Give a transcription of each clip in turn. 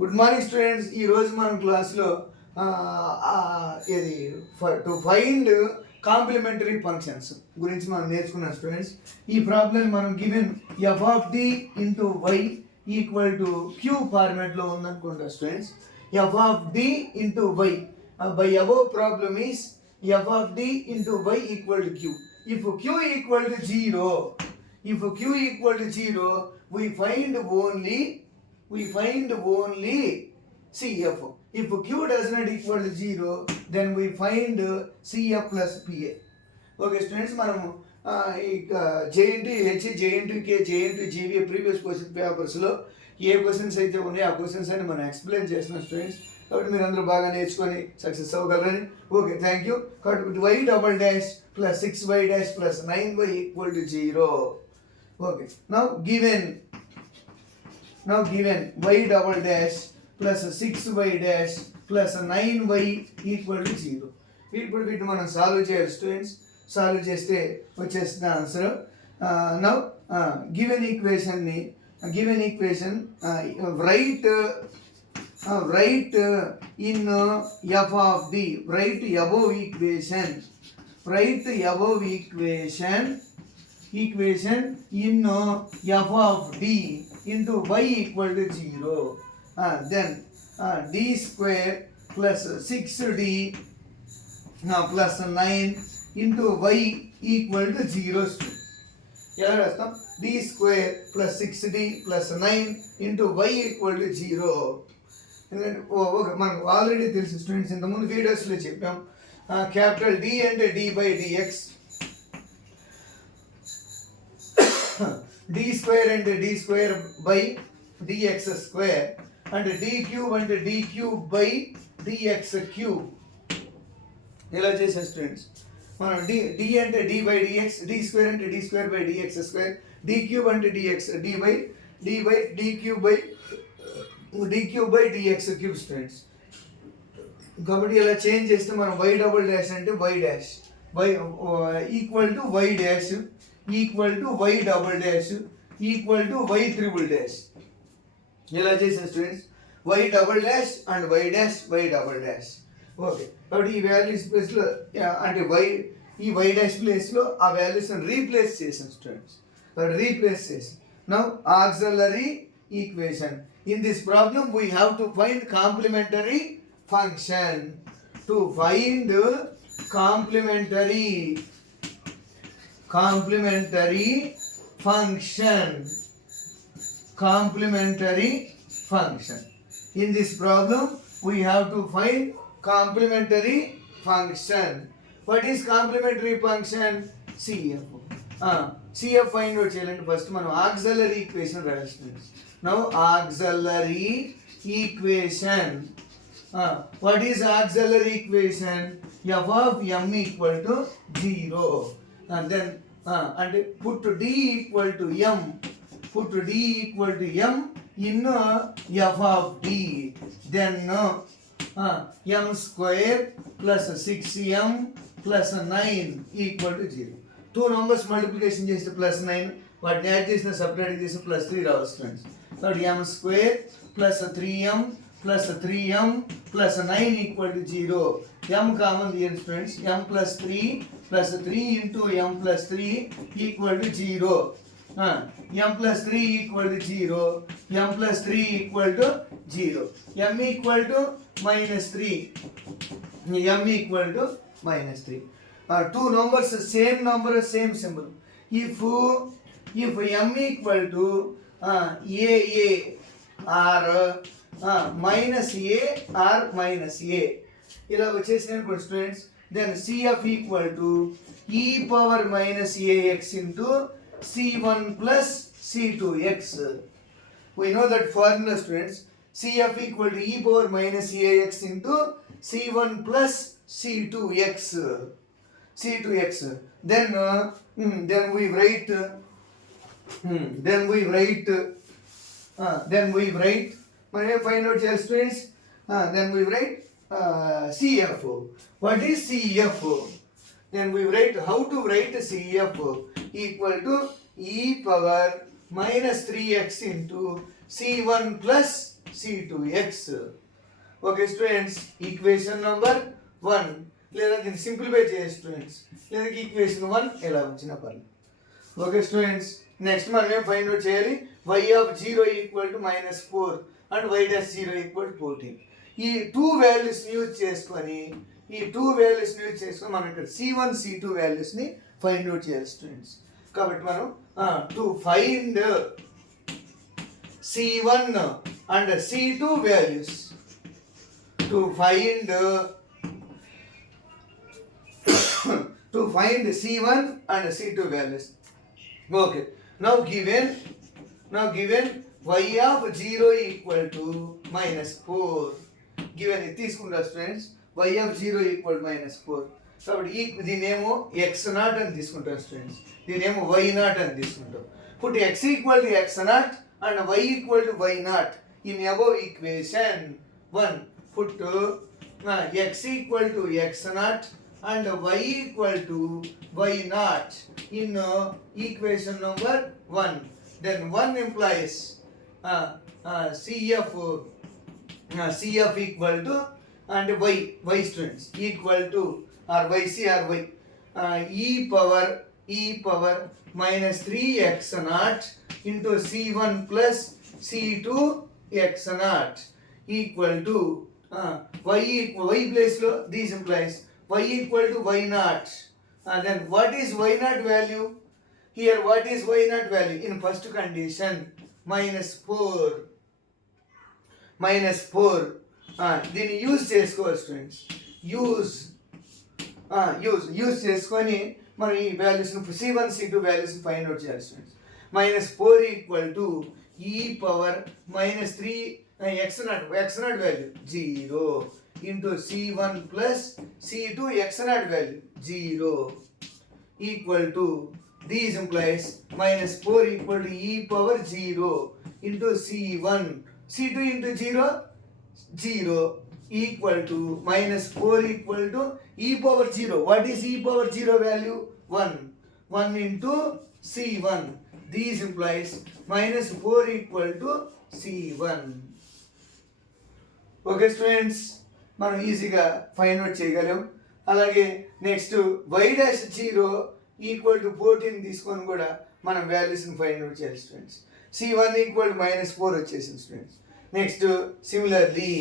Good morning students. ఈరోజు మనం క్లాస్లో ఇది టు ఫైండ్ కాంప్లిమెంటరీ ఫంక్షన్స్ గురించి మనం నేర్చుకున్నాం స్టూడెంట్స్. ఈ ప్రాబ్లం మనం given F of D into Y equal to Q ఫార్మాట్లో ఉందనుకుంటా students. F of D into Y by above problem is F of D into Y equal to Q. If Q equal to zero, if q equal to 0, we find only CF. If q does not equal to 0, then we find CF plus PA. Okay students, మనము jntu h, jntu k, jntu gv previous question పేపర్స్లో ఏ క్వశ్చన్స్ అయితే ఉన్నాయో ఆ క్వశ్చన్స్ అని మనం ఎక్స్ప్లెయిన్ చేస్తున్నాం స్టూడెంట్స్. కాబట్టి మీరు అందరూ బాగా నేర్చుకొని సక్సెస్ అవ్వగలరని. Okay, thank you. కాబట్టి y double dash plus 6y dash plus 9y equal to 0. Okay, now given y double dash plus 6y dash plus 9y equal to 0. ఇప్పుడు వీటిని మనం సాల్వ్ చేయాలి స్టూడెంట్స్. సాల్వ్ చేస్తే వచ్చేసిన answer. Now given equation right in F of D, right above equation in f of d into y equal to 0. Then d square plus 6d plus 9 into y equal to 0. ఎలా రాస్తాం? d square plus 6d plus 9 into y equal to 0. ఎందుకంటే మనకు ఆల్రెడీ తెలుసు స్టూడెంట్స్, ఇంతకుముందు వీడియోస్లో చెప్పాం. Capital D అంటే d by dx, d square and d square by dx square, and d cube and d cube by dx cube. ఎలా చేసాం స్టూడెంట్స్? మనం d అంటే d by dx, d square అంటే d square by dx square, d cube అంటే dx, d cube by dx cube students. కాబట్టి ఇలా చేంజ్ చేస్తే మనం y డబుల్ డాష్ అంటే y dash equal to y dash equal to y double dash equal to y triple dash. ఇలా చేసాం students. y double dash and y dash y double dash. Okay, కాబట్టి ఈ వాల్యూస్ ప్లేస్లో అంటే ఈ y డాష్ ప్లేస్లో ఆ వాల్యూస్ని రీప్లేస్ చేసాం స్టూడెంట్స్. కాబట్టి రీప్లేస్ చేసాం. Now auxiliary equation. In this problem we have to find complementary function. To find complementary function. In this problem we have to find complementary function. What is complementary function? CF. CF find out చేయాలంటే ఫస్ట్ మనం auxiliary equation రాయాలి. Now auxiliary equation. What is auxiliary equation? F of m equal to 0. And then and put d equal to m. Put d equal to m in f of d. Then m square plus 6m plus 9 equal to 0. Two numbers multiplication చేస్తే plus 9, వాటిని యాడ్ చేసిన సపరేట్ చేసి plus 3 రావాలి స్టూడెంట్స్. కాబట్టి m square plus 3m plus 3m plus 9 equal to 0. m common here students. m plus 3 plus 3 into m plus 3 equal to 0. m plus 3 equal to 0. m plus 3 equal to 0. m equal to minus 3. m equal to minus 3. Two numbers, same number, same symbol. If m equal to a or minus a or minus a, ఇలా వచ్చేసిన students. Then CF equal to e power minus ax into c1 plus c2x. we know that formula students. CF equal to e power minus ax into c1 plus c2x. Then we write మనం ఏం find out చేయాలి students? then we write CF. What is CF? Then we write, how to write CF equal to e power minus 3x into c1 plus C2x. Okay students, equation number 1 లేదా దీన్ని సింప్లిఫై చేయండి స్టూడెంట్స్, లేదా ఈక్వేషన్ 1 ఎలా వచ్చినా పర్లేదు. Okay students, next మనం ఏం find out చేయాలి? y of 0 equal to -4 and y dash 0 equal to 14. ఈ టూ వాల్యూస్ని యూజ్ చేసుకొని మనం ఇక్కడ C1 C2 వాల్యూస్ని ఫైండ్ అవుట్ చేయాలి స్టూడెంట్స్. కాబట్టి మనం to find C1 and C2 values, to find C1 and C2 values. Okay, now given y of 0 equal to -4, given it తీసుకుంటా students, y of 0 equal to -4. కాబట్టి దీనేమో x0 అని తీసుకుంటాం స్టూడెంట్స్, దీనేమో y0 అని తీసుకుంటాం. put x equal to x0 and y equal to y0 in above equation 1. Put x equal to x0 and y equal to y0 in equation number 1. Then 1 implies CF equal to and y students equal to or yc or y e power -3x0 into C1 plus C2 x0 equal to y place lo this implies y equal to y0. Then what is y0 value? Here what is y0 value? In first condition -4. దీన్ని యూజ్ చేసుకోవాలి students, use చేసుకొని మనం ఈ వాల్యూస్ని C1 C2 వాల్యూస్ని find out చేయాలి స్టూడెంట్స్. -4 equal to e power -3 x0 value 0 into C1 plus C2 x0 value 0 equal to, these implies -4 equal to e power 0 into C1 C2 into 0 0 equal to -4 equal to e power 0. What is e power 0 value? 1 into C1. These implies -4 equal to C1. Okay students, మనం ఈజీగా find out చేయగలం. అలాగే next y dash 0 equal to 14 తీసుకొని కూడా మనం వాల్యూస్ని find out చేయాలి students. C1 equal to -4 వచ్చేసింది students. Next similarly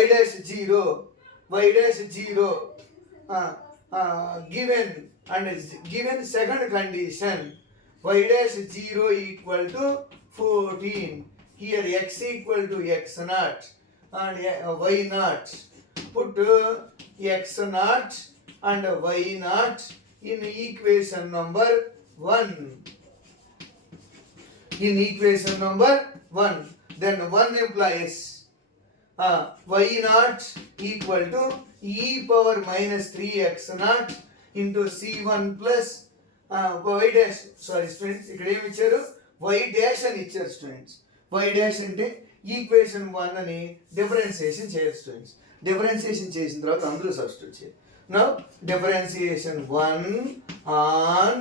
y dash 0 given second condition y dash 0 equal to 14. Here x equal to x0 and y0. Put x0 and y0 in equation number 1. Then 1 implies y0 equal to e power -3x0 into C1 plus y dash, sorry students, ఇక్కడ ఏమి ఇచ్చారు? y dash అని ఇచ్చారు students. y dash అంటే ఈక్వేషన్ 1 అని డిఫరెన్షియేషన్ చేయాలి students. Differentiation చేసిన తర్వాత అందులో సబ్స్టిట్యూట్ చేయాలి. Now differentiation 1 on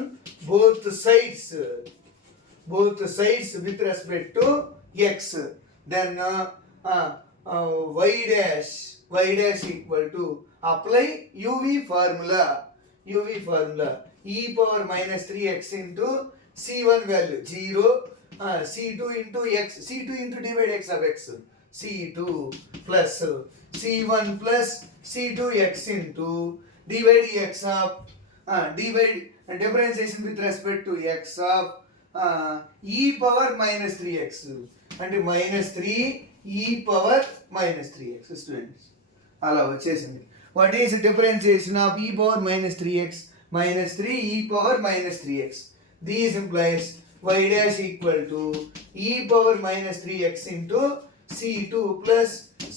both sides with respect to x. Then y dash equal to, apply UV formula e power -3x into C1 value 0, C2 into x, C2 into divide x of x, C2 plus C1 plus C2 x into divide x of divide differentiation with respect to x of e power -3x అంటే -3 e power -3x students అలా వచ్చేసింది. What is differentiation of e power -3x? -3 e power -3x. These implies y dash equal to e power -3x into C2 plus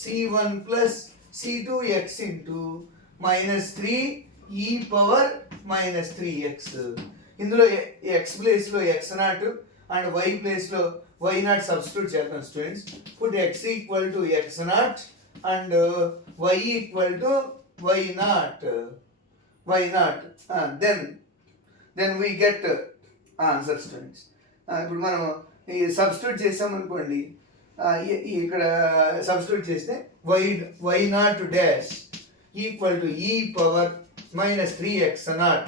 C1 plus C2x into -3 e power -3x. ఇందులో x ప్లేస్లో x0 and y ప్లేస్లో y0 substitute చేద్దాం students. Put x equal to x0 and y equal to y0. Then we get answer students. ఇప్పుడు మనం ఈ substitute చేసామనుకోండి, ఇక్కడ substitute చేస్తే Y naught dash equal to E power minus 3x naught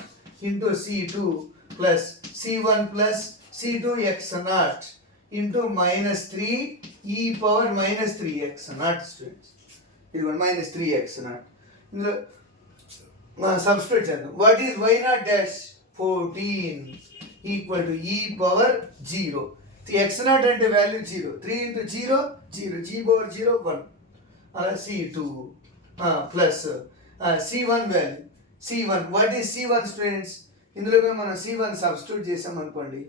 into C2 plus C1 plus C2x naught into minus 3 E power minus 3x naught students. ఇది minus 3x naught. ఇందులో substitute చేద్దాం. What is Y naught dash 14 equal to E power 0. X naught అంటే వాల్యూ 0, 3 ఇంటూ 0 0, g power 0 1, అలా C2 plus C1 value C1. What is C1 students? ఇందులో మనం C1 substitute చేసామనుకోండి,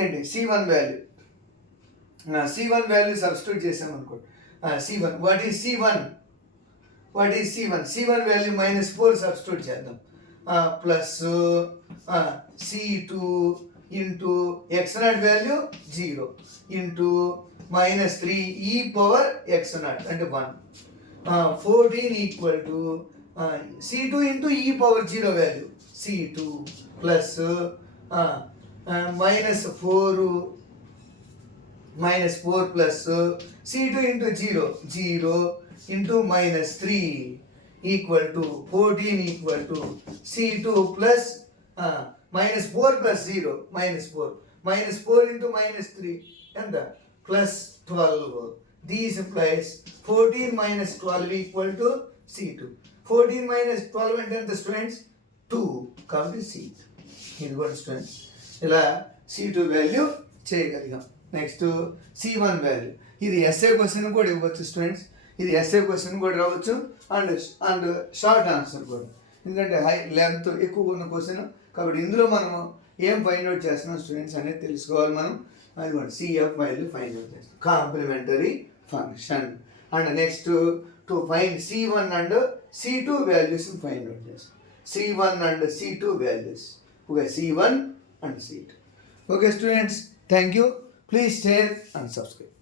ఏంటి C1 value, C1 value substitute చేసామనుకోండి, C1 what is C1? What is C1? C1 value minus 4 substitute చేద్దాం, plus C2 into X naught value 0 into minus 3 E power X naught అంటే 1. 14 equal to C2 into E power 0 value C2 plus minus 4 plus C2 into 0 into minus 3 equal to 14 equal to C2 plus minus 4 plus 0 minus 4 into minus 3 ఎంత ప్లస్ 12. These implies 14 మైనస్ 12 equal to C2. 14 మైనస్ 12 అంటే ఎంత స్టూడెంట్స్? 2 కాబట్టి C2. ఇది కూడా స్టూడెంట్స్ ఇలా C2 value చేయగలిగాం. Next C1 value. ఇది SA question కూడా ఇవ్వచ్చు స్టూడెంట్స్. ఇది ఎస్ఏ క్వశ్చన్ కూడా రావచ్చు అండ్ షార్ట్ ఆన్సర్ కూడా, ఎందుకంటే లెంత్ ఎక్కువ ఉన్న క్వశ్చన్ కాబట్టి ఇందులో మనము ఏం ఫైండ్ అవుట్ చేస్తున్నాం స్టూడెంట్స్ అనేది తెలుసుకోవాలి మనం. అది కూడా CF వాల్యూ ఫైండ్ అవుట్ చేస్తాం, complementary function. And next to find C1 and C2 values find out చేస్తాం. C1 and C2 values. Okay, C1 and C2. Okay students, thank you. Please share and subscribe.